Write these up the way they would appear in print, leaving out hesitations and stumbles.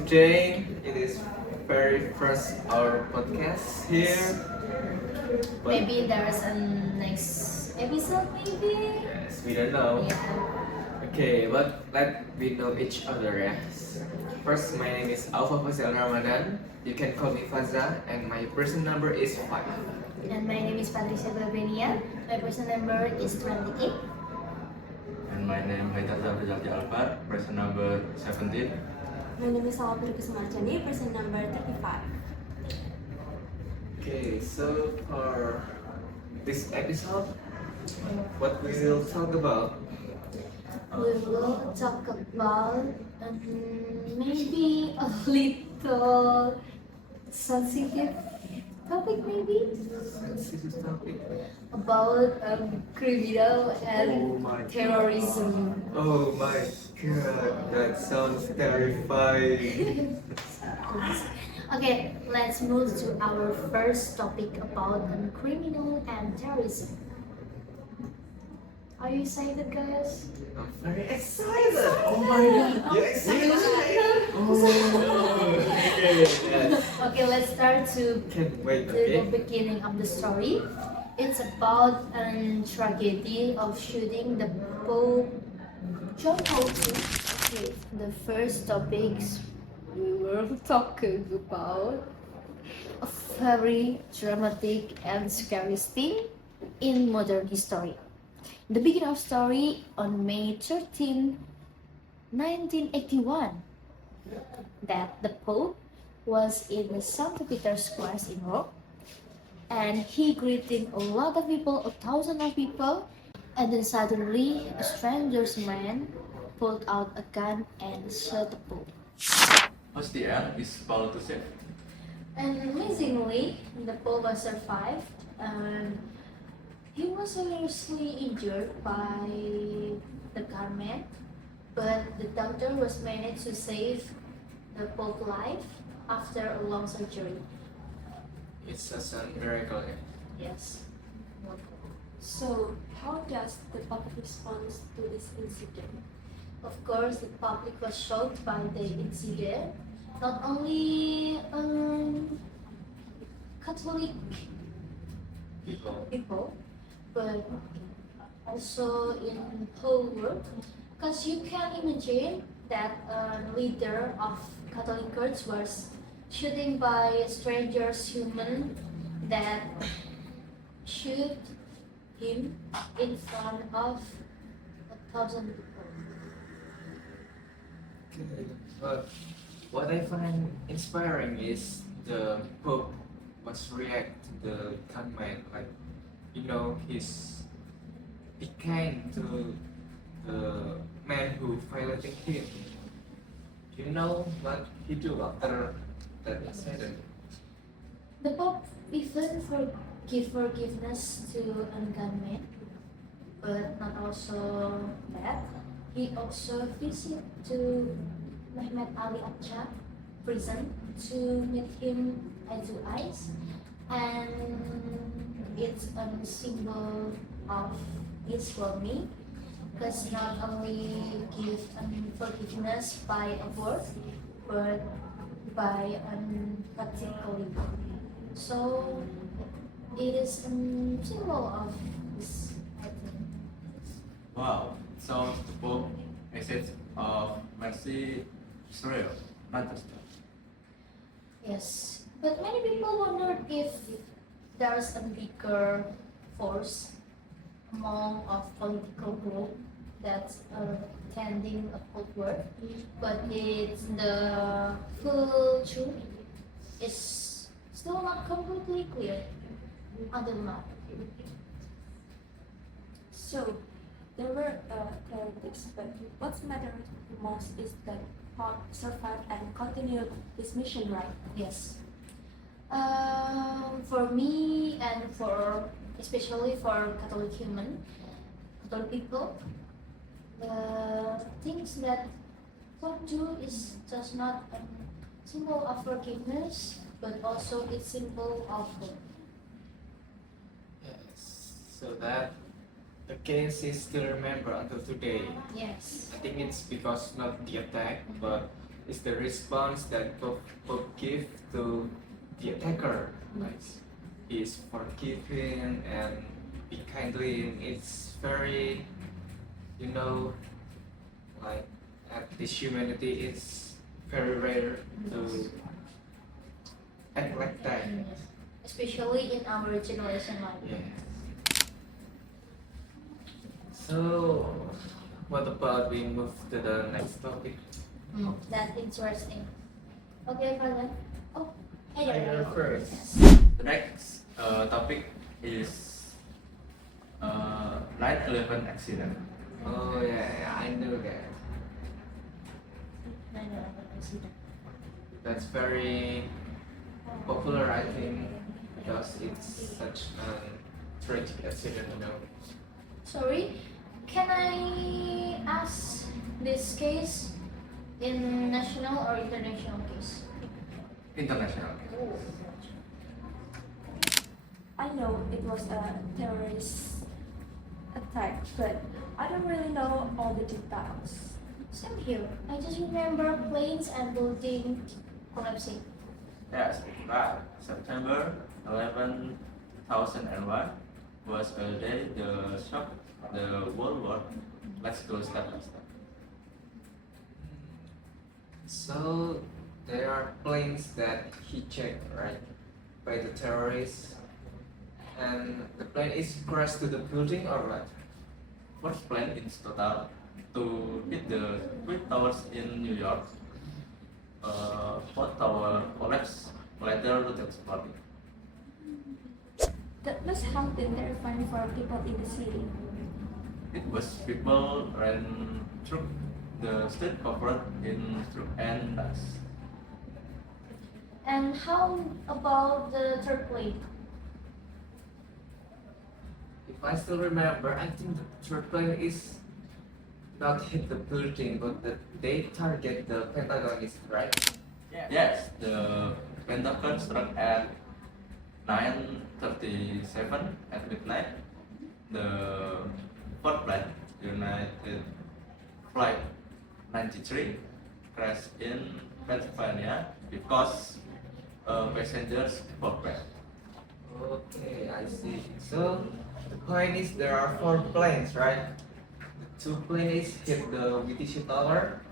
today it is very first our podcast here. But Maybe there's a next episode, maybe. yes, we don't know. Yeah. Okay, but let we know each other. Yes. First, my name is Alfa Faisal Ramadan. You can call me Fazra, and my person number is 5. And my name is Patricia Babenia. My person number is 28. And my name is Haidar Zafrizati Alvar, person number 17. My name is Salvatore Kusumarjani, person number 35. Okay, so for this episode, what we will talk about? We will talk about maybe a little sensitive topic, maybe Sensitive topic. about criminal Oh and my terrorism. Oh my god, that sounds terrifying. Okay, let's move to our first topic about criminal and terrorism. Are you excited, guys? I'm very excited. Oh my god, you're excited? Oh, okay, yes. Okay, let's start to Can't wait, the okay? beginning of the story. It's about a tragedy of shooting the Pope John Paul II. Okay, the first topics we were talking about a very dramatic and scary thing in modern history. The beginning of story on May 13, 1981, that the Pope was in the St. Peter's Square in Rome, and he greeted a lot of people, 1,000 of people, and then suddenly a stranger's man pulled out a gun and shot the Pope. What's the end is Paul to save? And amazingly, the Pope was survived, and he was seriously injured by the gunman, but the doctor was managed to save the Pope's life after a long surgery. It's such a miracle. Yes. So, how does the public respond to this incident? Of course, the public was shocked by the incident. Not only Catholic people, but also in whole world. Because you can imagine that a leader of Catholic Church was shooting by strangers human that shoot him in front of 1,000 people. Okay, but what I find inspiring is the Pope was react to the gunman, like he's be kind to the man who violated him. Do you know what he do after that incident? The Pope even give forgiveness to a gunman, but not also that. He also visit to Mehmet Ali Acha prison to meet him eye to eyes, and it's a symbol of his warming, because not only give forgiveness by a word, but by practically. So it is a symbol of this, I think. Wow, sounds the Pope message of mercy Israel, not just that. Yes, but many people wondered if there's a bigger force among of political group that's attending a cold war, but it's the full truth is still not completely clear until now. So, there were critics, but what matters most is that Paul survived and continued his mission, right? Yes. For me and for especially for Catholic people, the things that God do is just not a symbol of forgiveness, but also it's symbol of hope. Yes, so that the case is still remembered until today. Yes. I think it's because not the attack, but is the response that Pope give to the attacker. Like he's forgiving and be kindly. It's very, you know, like at this humanity, it's very rare to act like that. Especially in our generation like Yeah. So, what about we move to the next topic? That's interesting. Okay, Father. Oh, hey there. You're first. The next topic is 9/11 accident. Oh yeah, I know that. That's very popular, I think, because it's such a tragic accident, you know. Sorry, can I ask this case in national or international case? International. I know it was a terrorist attack, but I don't really know all the details. Same here. I just remember planes and buildings collapsing. Yes, right. September 11, 2001 was a day the shock the world war. Let's go step by step. So there are planes that hijacked, right, by the terrorists, and the plane is crashed to the building or what? First plane in total to hit the Twin Towers in New York. Fourth tower collapsed, later to exploding. That must have been terrifying for people in the city. It was people ran through the street covered in smoke and dust. And how about the third plane? If I still remember, I think the third plane is not hit the building, but they target the Pentagon, is right? Yes, the Pentagon struck at 9:37 at midnight. The fourth plane, United Flight 93, crashed in Pennsylvania because passengers forgot. Okay, I see. So the point is there are four planes, right? The two planes hit the VTC tower,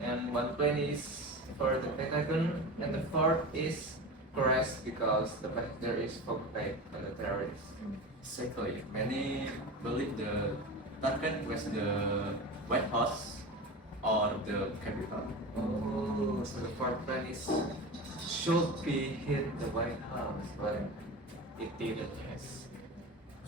and one plane is for the Pentagon, and the fourth is crashed because the passenger is focused on the terrorists. Exactly. Many believe the target was the White House or the Capitol. Oh, so the fourth plane is should be hit the White House, but it didn't. Yes.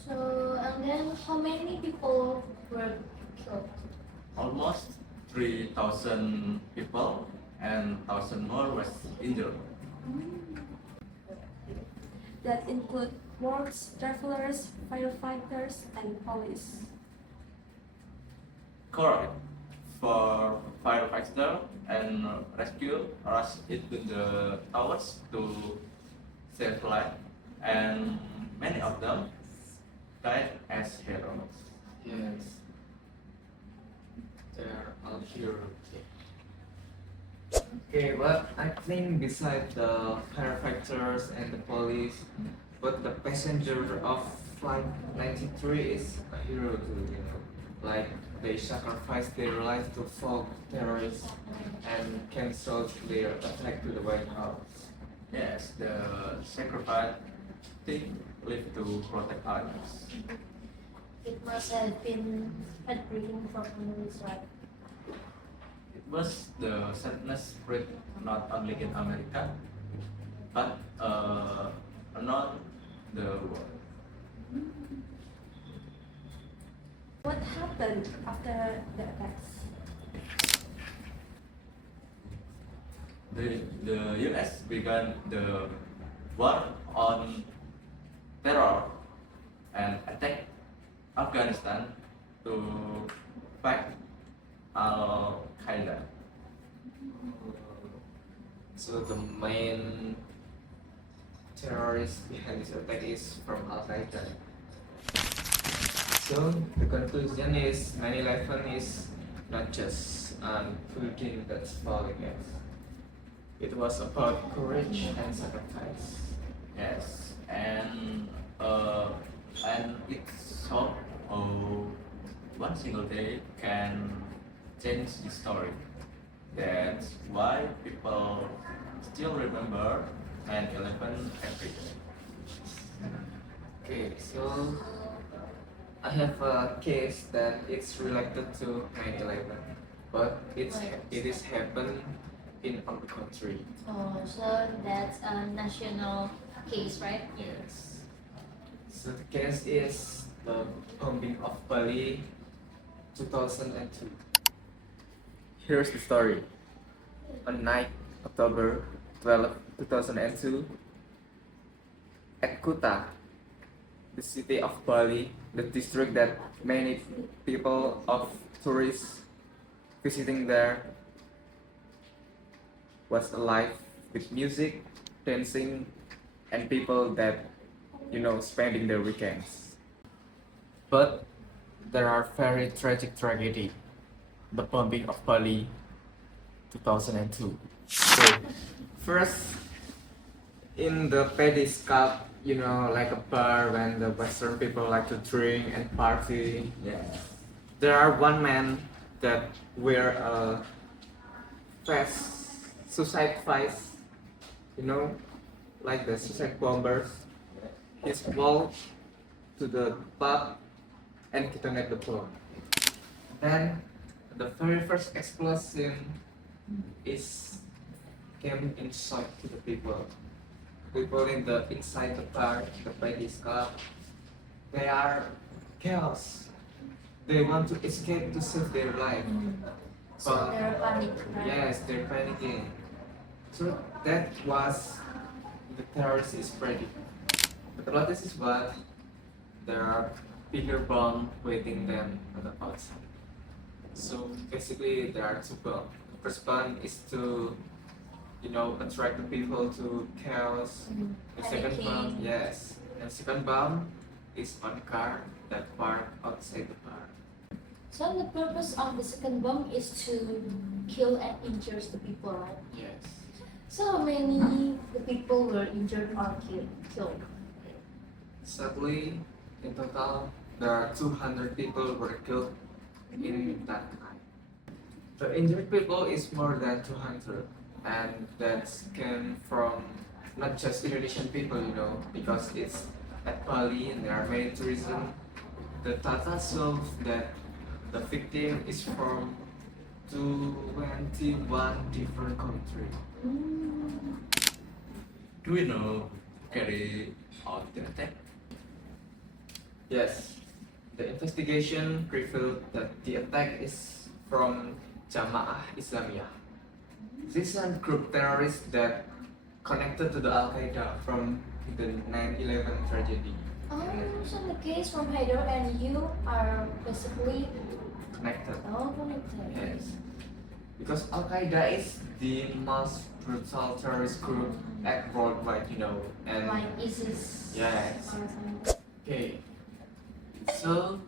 So, and then how many people were killed? Almost 3,000 people and 1,000 more was injured. That include works, travelers, firefighters, and police. Correct. For firefighter and rescue rushed into the towers to save life, and many of them died as heroes. Yes. They're all here. Okay, but I think besides the firefighters and the police, but the passenger of Flight 93 is a hero too, you know. Like they sacrificed their life to fight terrorists and canceled their attack to the White House. Yes, the sacrifice thing lived to protect others. It must have been heartbreaking for families, right? It was the sadness spread not only in America, but around the world. What happened after the attacks? The US began the war on terror and attacked Afghanistan to fight Al Qaeda. So the main terrorist behind this attack is from Al Qaeda. So the conclusion is 9/11 is not just a building that's falling. Yes. It was about courage and sacrifice. Yes, and it showed how one single day can change the story. That's why people still remember 9/11 every day. Okay, so I have a case that it's related to 9/11, but it is happened in our country. Oh, so that's a national case, right? Yes. So the case is the bombing of Bali 2002. Here's the story. On 9 October 12, 2002, at Kuta, the city of Bali, the district that many people of tourists visiting there was alive with music, dancing, and people that spending their weekends. But there are very tragic tragedy, the bombing of Bali 2002. So first in the Paddy's Cup, like a bar when the Western people like to drink and party. Yes. There are one man that wear a vest, suicide vest, like the suicide bombers. He's walked to the pub and detonate the bomb. Then the very first explosion is came in shock to the people. People in the inside the bar, the Paddy's Club, they are chaos. They want to escape to save their life. So But- they're panic, right? Yes, they're panicking. So that was the terrorist is spreading. But the latest is what there are bigger bomb waiting them on the outside. So basically there are two bombs. The first bomb is to attract the people to chaos. Mhm. The second Panicking. bomb, yes. The second bomb is on car that park outside the bar. So the purpose of the second bomb is to kill and injure the people, right? Yes. So how many the people were injured or killed? Sadly, in total, there are 200 people were killed in that time. The injured people is more than 200, and that came from not just Indonesian people, because it's at Bali and there are many tourism. The data shows that the victim is from 21 different countries. Do you know who carry out the attack? Yes, the investigation revealed that the attack is from Jamaah Islamiyah. This is a group terrorist that connected to the Al Qaeda from the 9/11 tragedy. Oh, so the case from Haider and you are basically Connected. connected. Yes. Because Al Qaeda is the most brutal terrorist group at worldwide, and Like ISIS. Yes. Or something. okay. So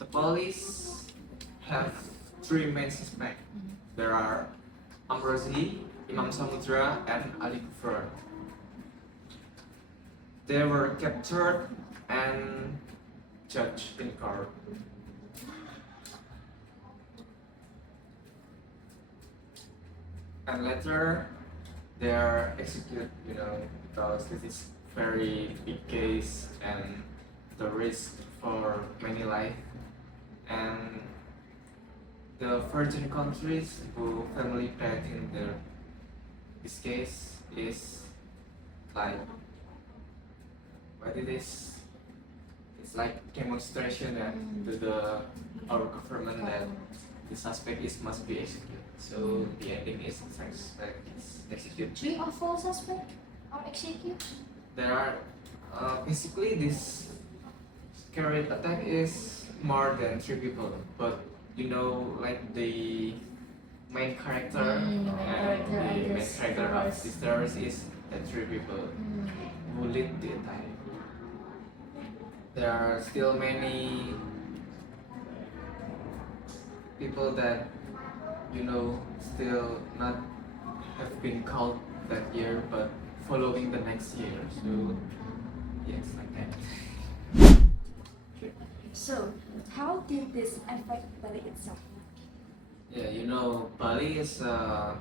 the police have three main suspects. There are Amrozi, Imam Samudra, and Ali Kufur. They were captured and judged in court. And later they are executed, because this is very big case and the risk for many life. And the virgin countries who family died in this case is like what it is. It's like demonstration to our government that the suspect must be executed. So the ending is the suspect is executed. 3 or 4 suspects are executed. There are basically this carried attack is more than 3 people, but like the main character The main and character and the main this character of terrorist. this terrorist is the 3 people who lead the attack. There are still many people that still not have been called that year, but following the next year. So yes, like that. So, how did this affect Bali itself? Yeah, you know, Bali is a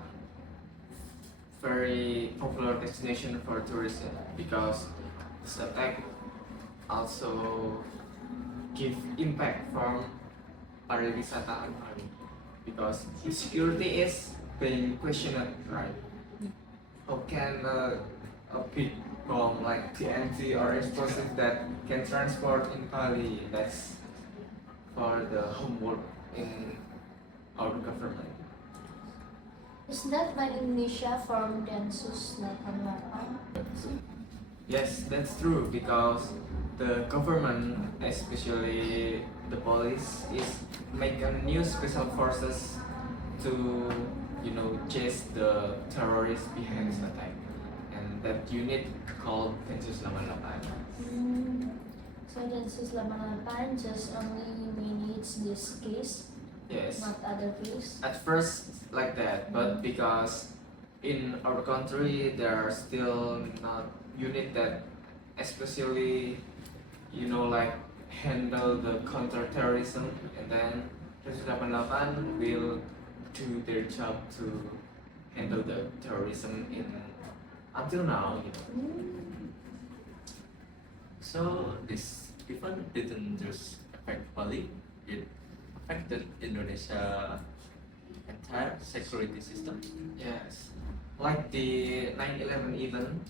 very popular destination for tourism because this attack also give impact from pariwisata in Bali because security is being questioned, right? How can a big bomb like TNT or explosive that can transport in Bali? That's for the homework in our government. Is that when Indonesia formed Densus 88? Yes, that's true because the government, especially the police, is making new special forces to, you know, chase the terrorists behind this attack, and that unit called Densus 88. So Densus 88 just only manage this case, Yes. not other case. At first like that, but because in our country there are still not unit that especially, you know, like handle the counter-terrorism, and then Densus 88 will do their job to handle the terrorism in until now, you know. So this event didn't just affect Bali, it affected Indonesia entire security system. Yes, like the 9/11 event,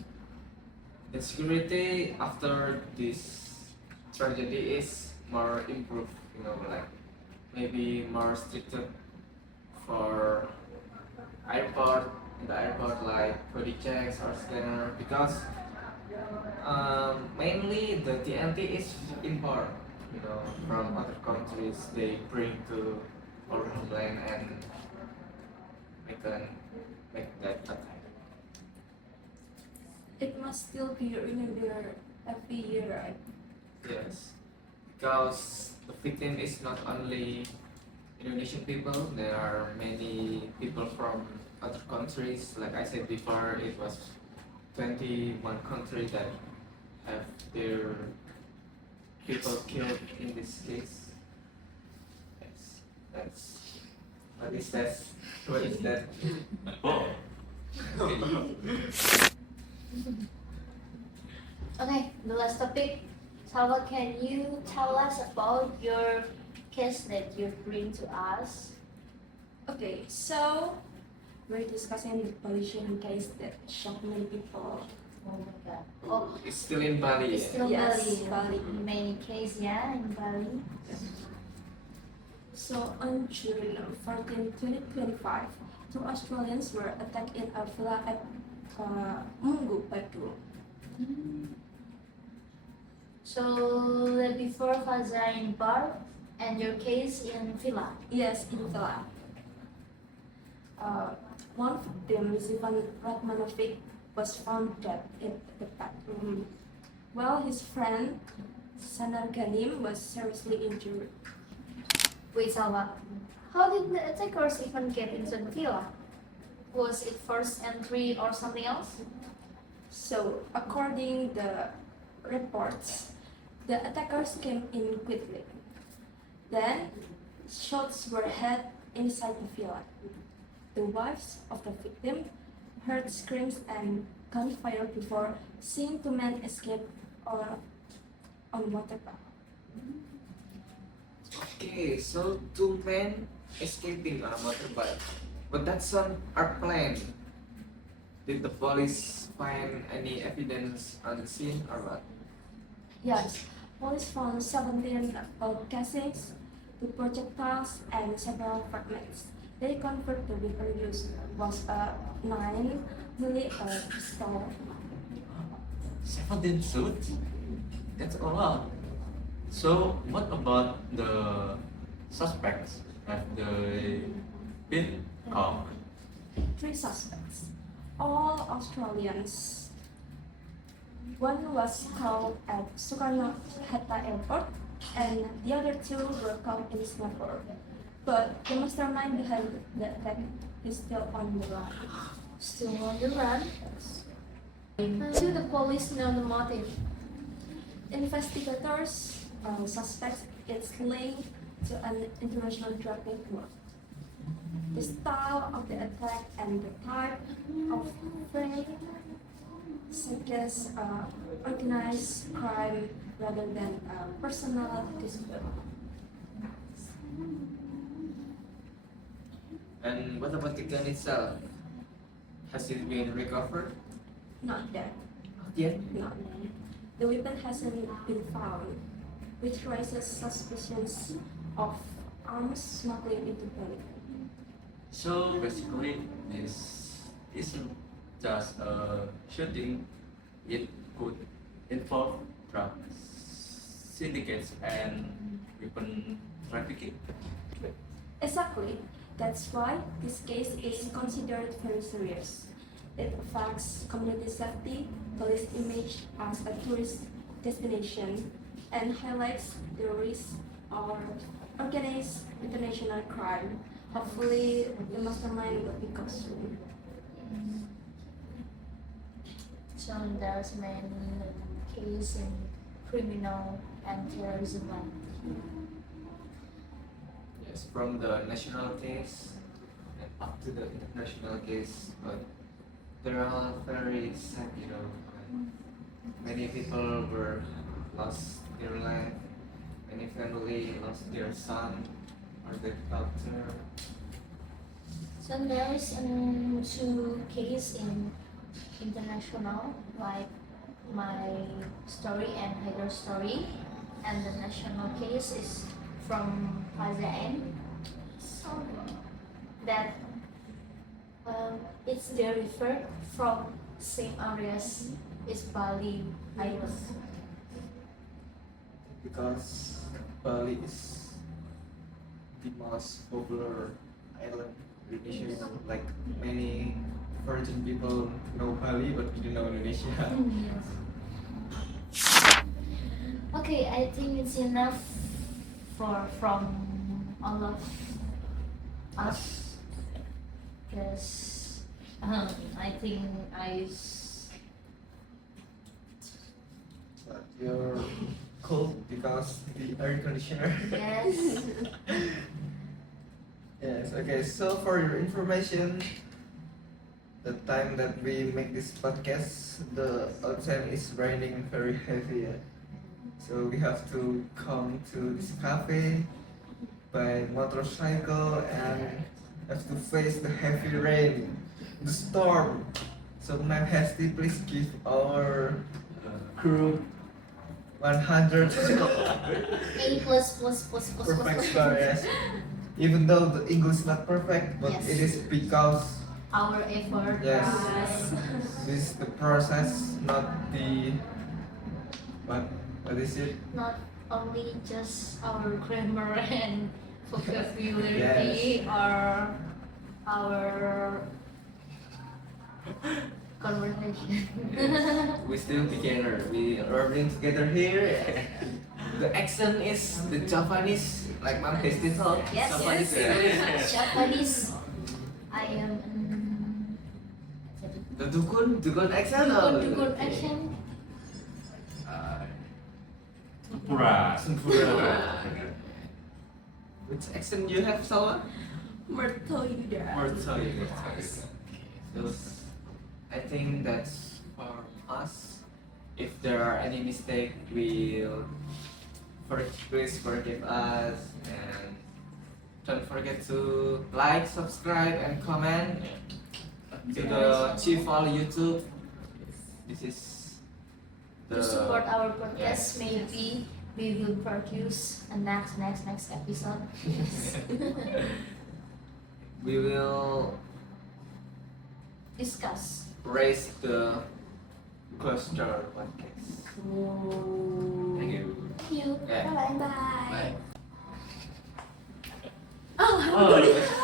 the security after this tragedy is more improved, you know, like maybe more stricter for airport, in the airport, like body checks or scanner, because mainly the TNT is import, you know, from other countries. They bring to our homeland and make that attack. It must still be remembered every year, right? Yes, because the victim is not only Indonesian people. There are many people from other countries. Like I said before, it was 21 countries that have their people killed in this case. Yes, that's what is that? What is that? Oh, Okay, the last topic. Salva, can you tell us about your case that you bring to us? Okay, so we're discussing the pollution case that shocked many people. Oh my god. Oh, It's still in Bali. it's still Yes, Bali. Bali. Many cases, yeah, in Bali. So on June 14, 2025, two Australians were attacked in a villa at Mungu, Batu. So the before Faza in bar and your case in villa. Yes, in villa. One victim, Zivan Ratmanovic, was found dead in the bathroom, while his friend Sanar Ghanim was seriously injured. Wait, Salva. How did the attackers even get into the villa? Was it forced entry or something else? So, according the reports, the attackers came in quickly. Then, shots were heard inside the villa. The wives of the victim heard screams and gunfire before seeing two men escape on waterpath. Okay, so two men escaping on a motorbike. But that's on our plan. Did the police find any evidence on the scene or what? Yes, police found 17 casings, two projectiles, and several fragments. They confirmed the weapon used was a 9mm pistol. 17 suits? That's a lot. So, what about the suspects? Have they been caught? 3 suspects, all Australians. One was caught at Sukarno-Hatta Airport, and the other 2 were caught in Singapore. But the mastermind behind the attack is still on the run. Still on the run. To the police know the motive. Investigators suspect it's linked to an international drug network. The style of the attack and the type of prey suggests organized crime rather than a personal dispute. And what about the gun itself? Has it been recovered? Not yet. Not yet. Not yet. The weapon hasn't been found, which raises suspicions of arms smuggling into Philippines. So basically, this isn't just a shooting. It could involve drug syndicates and weapon trafficking. Exactly. That's why this case is considered very serious. It affects community safety, police image as a tourist destination, and highlights the risk of organized international crime. Hopefully, the mastermind will be caught soon. So there's many cases in criminal and terrorism. Yes, from the national case and up to the international case, but they're all very sad, you know. Many people were lost their life, many family lost their son or their daughter. So there's two cases in international, like my story and Haider's story, and the national case is from Plaza N. So that it's they referred from same areas is Bali Island. Because Bali is the most popular island in Indonesia, you know, like many virgin people know Bali but didn't know Indonesia. Okay, I think it's enough from all of us because I think But you're cold because the air conditioner. yes. Yes, okay, so for your information, the time that we make this podcast, the outside is raining very heavy. Yeah? So we have to come to this cafe by motorcycle and have to face the heavy rain, the storm. So Ma'am Hesti, please give our crew 100 A plus perfect score, yes. Even though the English is not perfect, but Yes. it is because our effort. Yes. Yes. this is the process, not the what is it? Not only just our grammar and vocabulary or our conversation. We still beginner. We are learning together here. The accent is the Japanese, like Ma'am Hesti told. Yes, Japanese. yes. Japanese. I am The Dukun accent. or- Dukun accent. Sempura. Sempura. Which accent you have, Salwa? Mertoida. Mertoy. So I think that's for us. If there are any mistake, please forgive us, and don't forget to like, subscribe, and comment to the Chief All YouTube. This is To support our Yes. podcast, maybe we will produce a next episode. We will Discuss. raise the cluster podcast. Thank you. Thank you. Yeah. Bye bye. Bye. Oh, Oh,